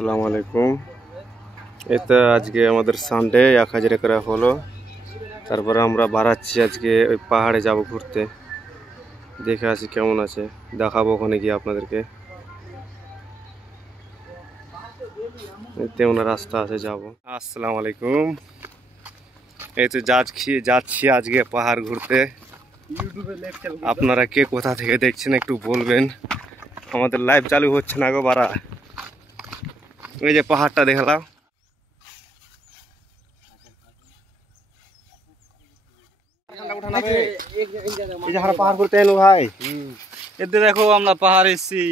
আসসালামু আলাইকুম। এটা আজকে আমাদের সানডে 1000 করা হলো। তারপরে আমরা বাড়াচ্ছি আজকে ওই পাহাড়ে যাব ঘুরতে। দেখে আসি কেমন আছে, দেখাবো ওখানে গিয়ে আপনাদেরকে। তেমন রাস্তা আছে যাব। আসসালামু আলাইকুম। এই তো যাচ্ছি আজকে পাহাড় ঘুরতে। আপনারা কে কোথা থেকে দেখছেন একটু বলবেন। আমাদের লাইভ চালু হচ্ছে না গো বাড়া। এই যে পাহাড়টা দেখালাম। পাহাড় করতে এলো ভাই, এতে দেখো আমরা পাহাড় এসছি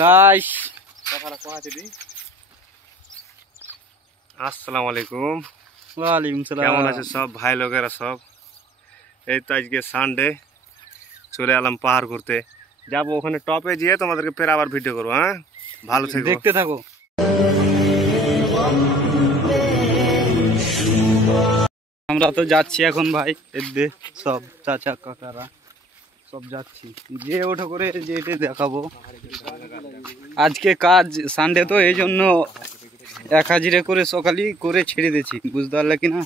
গাইস। আসসালামু আলাইকুম। ওয়ালাইকুম সালাম। কেমন আছে সব ভাই লোকেরা সব? এই তো আজকে সানডে, চলে এলাম পাহাড় ঘুরতে। যাবো ওখানে টপে গিয়ে তোমাদেরকে ফের আবার ভিডিও করবো। হ্যাঁ, ভালো থেকো, দেখতে থাকো। আমরা তো যাচ্ছি এখন ভাই, এতে সব চাচা কাকারা সব যাচ্ছি। যে ওঠো করে যে এটা দেখাবো। আজকে কাজ সানডে তো এই জন্য 1000 করে সকালেই করে ছেড়ে দিয়েছি, বুঝতে পারলে কিনা।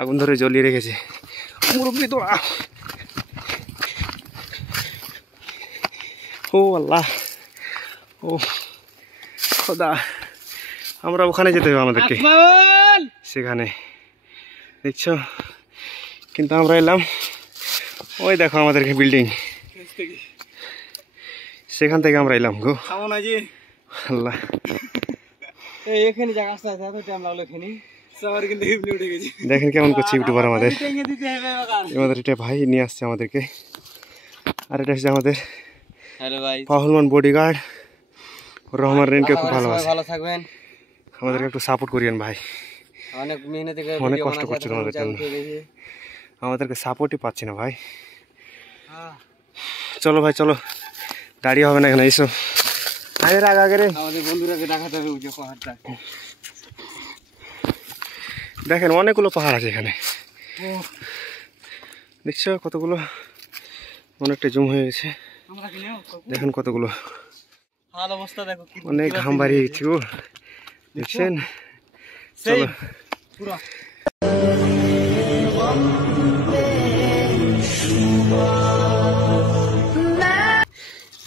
আগুন ধরে জ্বলিয়ে রেখেছে মুরব্বি তো। ও আল্লাহ, ও খোদা, আমরা ওখানে যেতে হবে আমাদেরকে, সেখানে দেখছো। কিন্তু আমরা এলাম, ওই দেখো আমাদেরকে বিল্ডিং, সেখান থেকে আমরা এলাম গো। আল্লাহ, দেখেন কেমন করছে ইউটিউবার আমাদের। এটা ভাই নিয়ে আসছে আমাদেরকে। আর এটা হচ্ছে আমাদের পাহলমান বডিগার্ড রহমান রেনকে খুব ভালোবাসে। আমাদেরকে একটু সাপোর্ট করিয়েন ভাই, অনেক কষ্ট করছে তোমাদের জন্য, আমাদেরকে সাপোর্টই পাচ্ছি না ভাই। চলো ভাই চলো, দাঁড়িয়ে হবে না এখানে, এসো আগের আগে রে। আমাদের বন্ধুরাকে দেখাতে হবে যে পাহাড়টা দেখেন, অনেকগুলো পাহাড় আছে এখানে, দেখছো কতগুলো, অনেকটা জুম হয়ে গেছে। দেখেন কতগুলো, অনেক ঘাম বাড়িয়ে গেছি গো, দেখছেন। চলো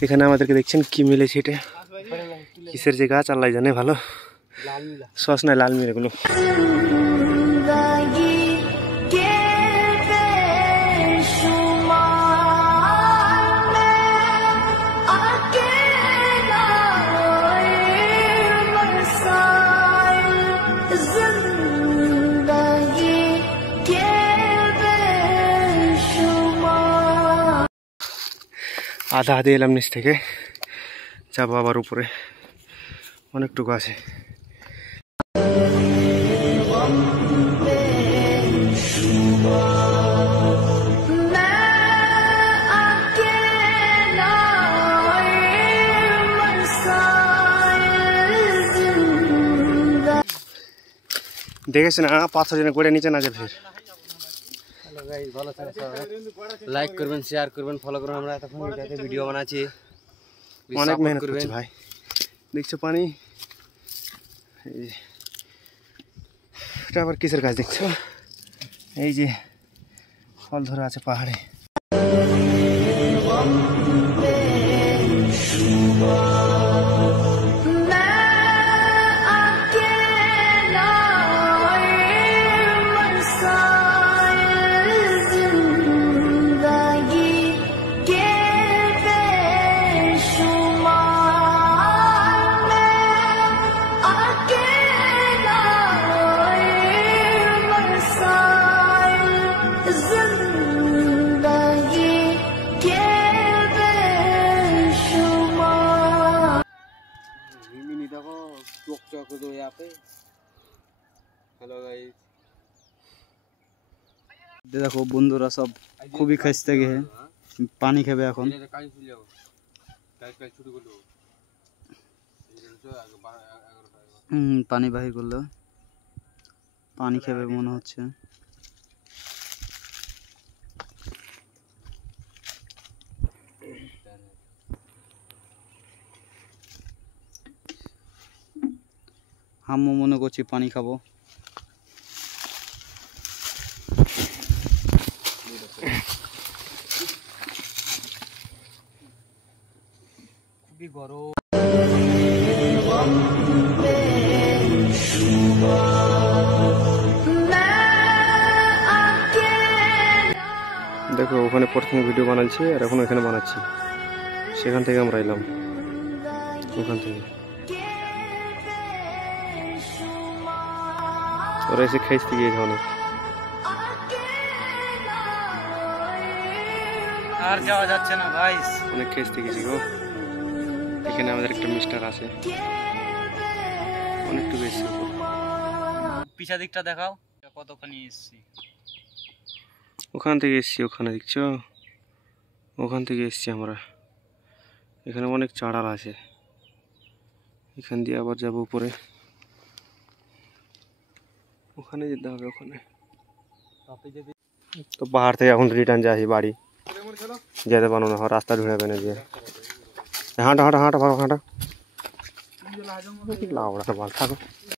এখানে আমাদেরকে দেখছেন কি মিলেছে, এটা কিসের যে গাছ আল্লাহ জানে ভালো, সস নাই লাল মিলে এগুলো। আধা আধে এলাম নিচ থেকে, যাবো আবার উপরে, অনেকটুকু আছে। দেখেছি না 500 জনে করে নিচে না যে ফির হ্যালো গাইস, ভালো আছেন সবাই? লাইক করবেন, শেয়ার করবেন, ফলো করবেন। আমরা তখন এটাতে ভিডিও বানাচ্ছি, অনেক মেহনত করছি ভাই। দেখছো পানি, এটা আবার কিসের গাছ দেখছো? এই যে ফল ধরে আছে পাহাড়ে। हेलो गाइस, দেখো বন্ধুরা সব খুবই খাইতে গেছে, পানি খাবে এখন। পানি বাহির করলো, পানি খাবে মনে হচ্ছে। আমিও মনে করছি পানি খাবো। খুবই গরম। দেখো ওখানে প্রথমে ভিডিও বানাচ্ছি আর এখন এখানে বানাচ্ছি। সেখান থেকে আমরা এলাম, ওখান থেকে ওরা এসে খেয়েতে গিয়েছে অনেক। আর যাওয়া যাচ্ছে না ভাই, অনেক খেয়েতে গেছি গো। এখানে আমাদের একটা মিস্টার আছে, অনেকটু বেশি। পিছা দিকটা দেখাও কতখানি এসছি। ওখান থেকে এসছি, ওখানে দেখছো, ওখান থেকে এসছি আমরা। এখানে অনেক চাড়াল আছে, এখান দিয়ে আবার যাবো উপরে, ওখানে যেতে হবে। ওখানে তো পাহাড় থেকে এখন রিটার্ন যাই বাড়ি, যেতে পারো না, রাস্তা ঢুকে পেনে দিয়ে হাঁটা হাঁটা হাঁটা ভালো হাঁটা লাউড়া ভালো থাকো।